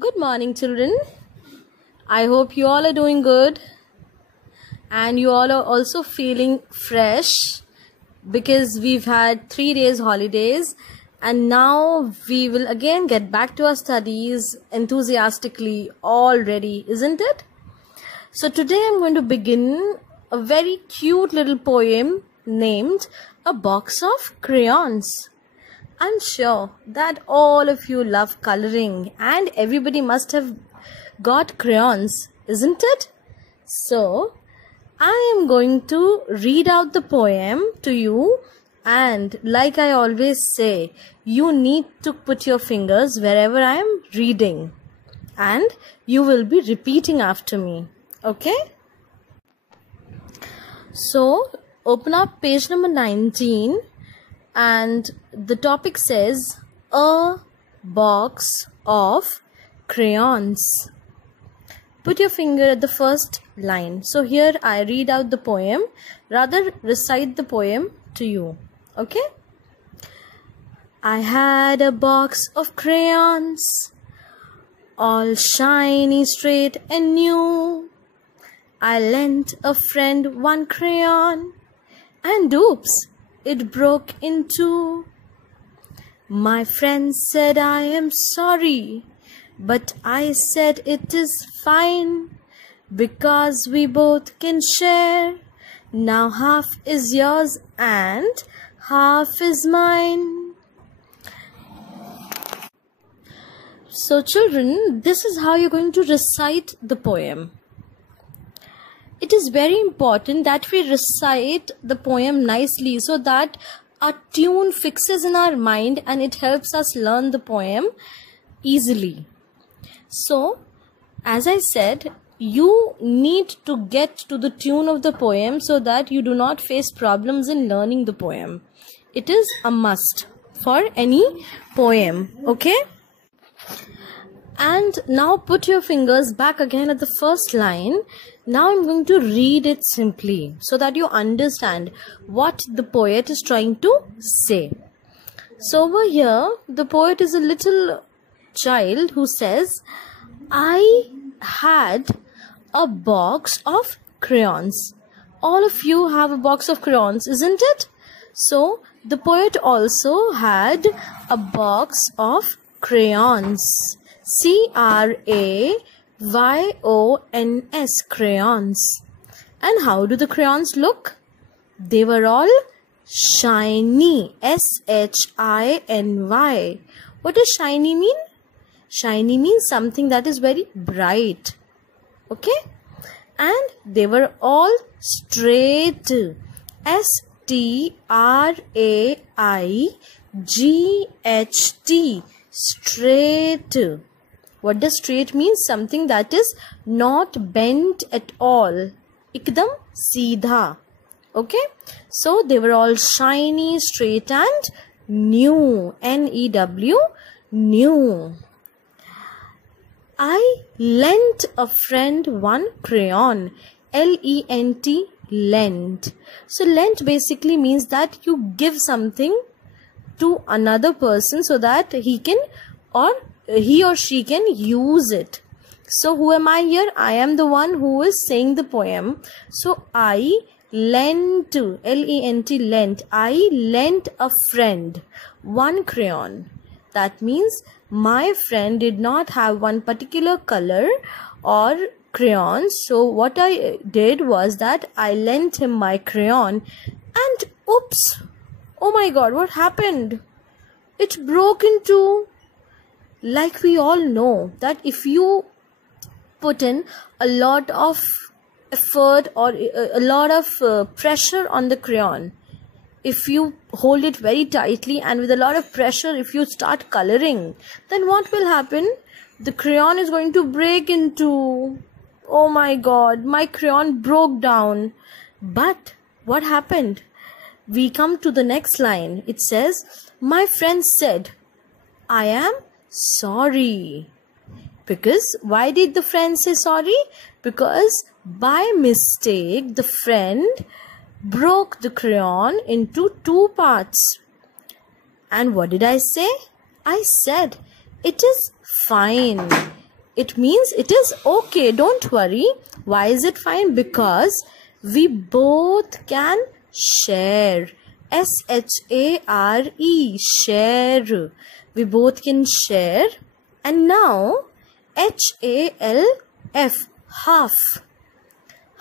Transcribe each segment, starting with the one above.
Good morning, children. I hope you all are doing good and you all are also feeling fresh because we've had 3 days holidays and now we will again get back to our studies enthusiastically already, isn't it? So today I'm going to begin a very cute little poem named A Box of Crayons. I'm sure that all of you love coloring and everybody must have got crayons, isn't it? So, I am going to read out the poem to you, and like I always say, you need to put your fingers wherever I am reading and you will be repeating after me, okay? So, open up page number 19. And the topic says, a box of crayons. Put your finger at the first line. So here I read out the poem, rather recite the poem to you. Okay? I had a box of crayons, all shiny, straight and new. I lent a friend one crayon, and oops, it broke in two. My friend said I am sorry, but I said it is fine, because we both can share. Now half is yours and half is mine. So children, this is how you're going to recite the poem. It is very important that we recite the poem nicely so that a tune fixes in our mind and it helps us learn the poem easily. So, as I said, you need to get to the tune of the poem so that you do not face problems in learning the poem. It is a must for any poem, okay? And now put your fingers back again at the first line. Now I'm going to read it simply so that you understand what the poet is trying to say. So over here, the poet is a little child who says, I had a box of crayons. All of you have a box of crayons, isn't it? So the poet also had a box of crayons. C-R-A-Y-O-N-S, crayons. And how do the crayons look? They were all shiny. S-H-I-N-Y. What does shiny mean? Shiny means something that is very bright. Okay? And they were all straight. S-T-R-A-I-G-H-T. Straight. What does straight mean? Something that is not bent at all. Ikdam seedha. Okay? So they were all shiny, straight and new. N-E-W, new. I lent a friend one crayon. L-E-N-T, lent. So lent basically means that you give something to another person so that he or she can use it. So who am I here? I am the one who is saying the poem. So I lent, L-E-N-T, lent. I lent a friend one crayon. That means my friend did not have one particular color or crayon. So what I did was that I lent him my crayon and oops, oh my god, what happened? It broke in two. Like we all know that if you put in a lot of effort or a lot of pressure on the crayon, if you hold it very tightly and with a lot of pressure, if you start coloring, then what will happen? The crayon is going to break in two. Oh my god, my crayon broke down. But what happened? We come to the next line. It says, my friend said, I am sorry. Because why did the friend say sorry? Because by mistake, the friend broke the crayon into two parts. And what did I say? I said, it is fine. it means it is okay, don't worry. Why is it fine? Because we both can share. S-H-A-R-E, share. We both can share. And now H-A-L-F, half.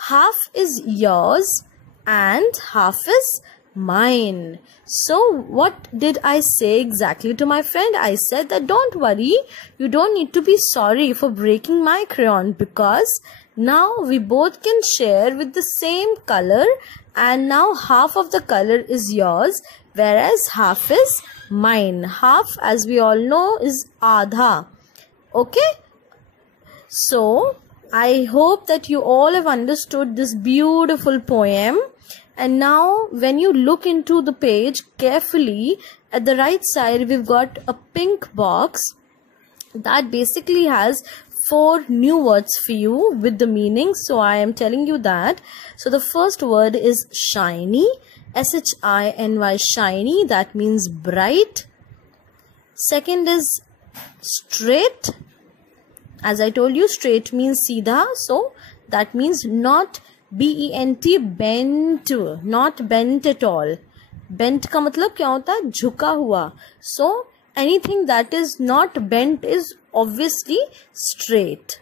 Half is yours and half is mine. So what did I say exactly to my friend? I said that don't worry, you don't need to be sorry for breaking my crayon, because now we both can share with the same color, and now half of the color is yours whereas half is mine. Half, as we all know, is adha. Okay? So I hope that you all have understood this beautiful poem. And now when you look into the page carefully, at the right side we've got a pink box that basically has 4 new words for you with the meaning. So I am telling you that. So the first word is shiny, S-H-I-N-Y, shiny, that means bright. Second is straight. As I told you, straight means seedha, so that means not B-E-N-T, bent, not bent at all. Bent का मतलब क्या होता है? झुका हुआ. So anything that is not bent is obviously straight.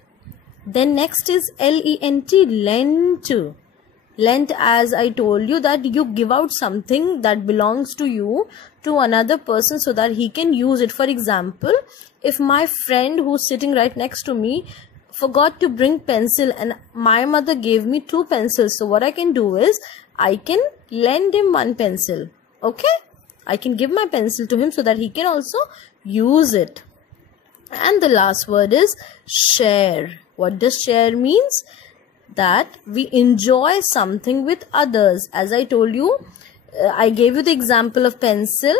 Then next is L-E-N-T, lent. Lent, as I told you, that you give out something that belongs to you to another person so that he can use it. For example, if my friend who's sitting right next to me forgot to bring pencil and my mother gave me 2 pencils, so what I can do is I can lend him 1 pencil. Okay? I can give my pencil to him so that he can also use it. And the last word is share. What does share means? That we enjoy something with others. As I told you, I gave you the example of pencil,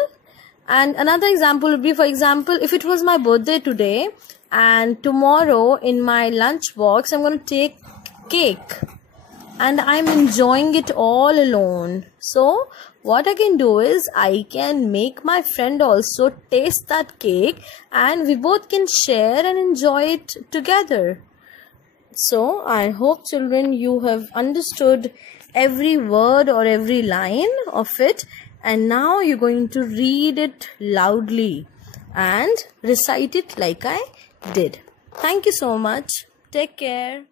and another example would be, for example, if it was my birthday today and tomorrow in my lunch box I'm going to take cake and I'm enjoying it all alone. So what I can do is I can make my friend also taste that cake and we both can share and enjoy it together. So I hope, children, you have understood every word or every line of it, and now you're going to read it loudly and recite it like I did. Thank you so much. Take care.